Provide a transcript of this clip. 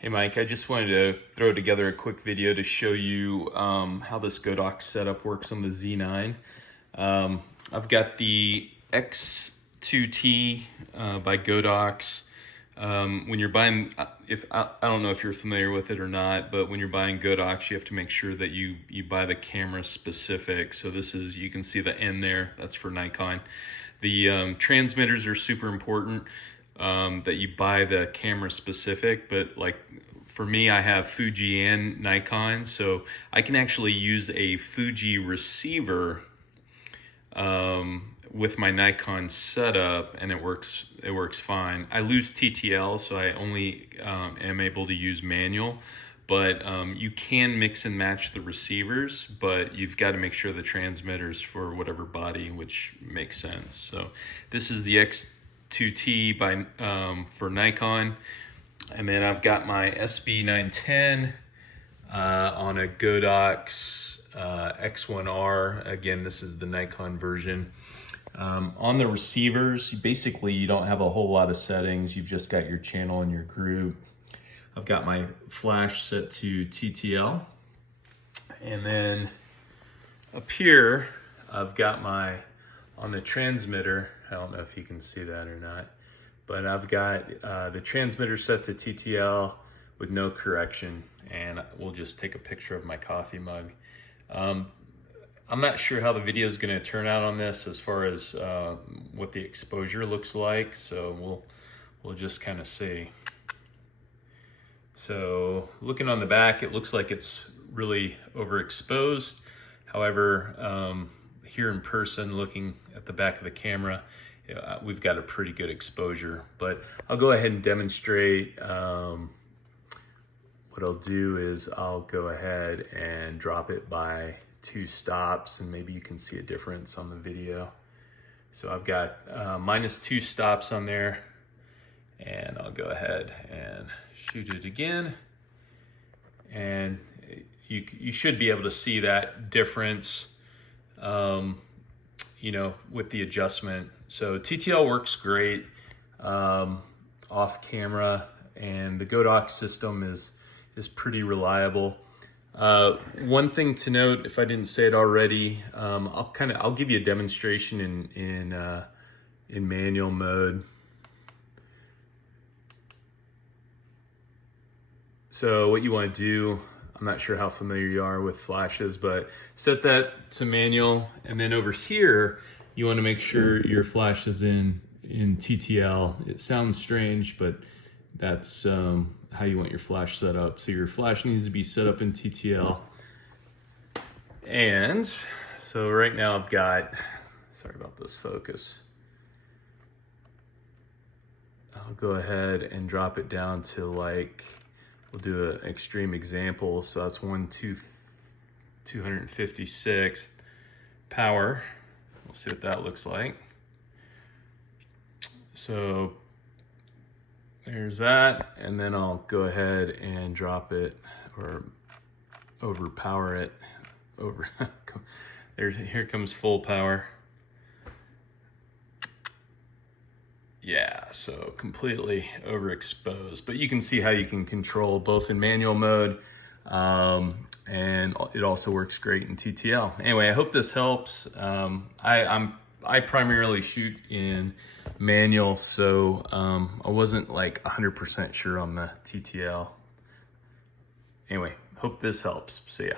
Hey Mike, I just wanted to throw together a quick video to show you how this Godox setup works on the Z9. I've got the X2T by Godox. When you're buying, I don't know if you're familiar with it or not, but when you're buying Godox, you have to make sure that you buy the camera specific. So this is, you can see the N there, that's for Nikon. The transmitters are super important. That you buy the camera specific, but like for me, I have Fuji and Nikon, so I can actually use a Fuji receiver with my Nikon setup, and it works fine. I lose TTL, so I only am able to use manual, but you can mix and match the receivers, but you've got to make sure the transmitters for whatever body, which makes sense. So this is the X2T by for Nikon, and then I've got my SB910 on a Godox X1R. Again, this is the Nikon version. On the receivers, basically you don't have a whole lot of settings. You've just got your channel and your group. I've got my flash set to TTL, and then up here I've got my, on the transmitter, I don't know if you can see that or not, but I've got the transmitter set to TTL with no correction, and we'll just take a picture of my coffee mug. I'm not sure how the video is going to turn out on this as far as what the exposure looks like, so we'll just kind of see. So looking on the back, it looks like it's really overexposed. However, here in person, looking at the back of the camera, we've got a pretty good exposure. But I'll go ahead and demonstrate. What I'll do is I'll go ahead and drop it by 2 stops, and maybe you can see a difference on the video. So I've got -2 stops on there, and I'll go ahead and shoot it again, and you should be able to see that difference, you know, with the adjustment. So TTL works great off camera, and the Godox system is pretty reliable. One thing to note, if I didn't say it already, I'll give you a demonstration in manual mode. So what you want to do, I'm not sure how familiar you are with flashes, but set that to manual, and then over here you want to make sure your flash is in TTL. It sounds strange, but that's how you want your flash set up. So your flash needs to be set up in TTL. And so right now I've got, sorry about this focus, I'll go ahead and drop it down to, like, we'll do an extreme example. So that's 256 power. We'll see what that looks like. So there's that, and then I'll go ahead and drop it or overpower it. Here comes full power. Yeah, so completely overexposed, but you can see how you can control both in manual mode, and it also works great in TTL. Anyway, I hope this helps. I primarily shoot in manual, so I wasn't like 100% sure on the TTL. Anyway, hope this helps. See ya.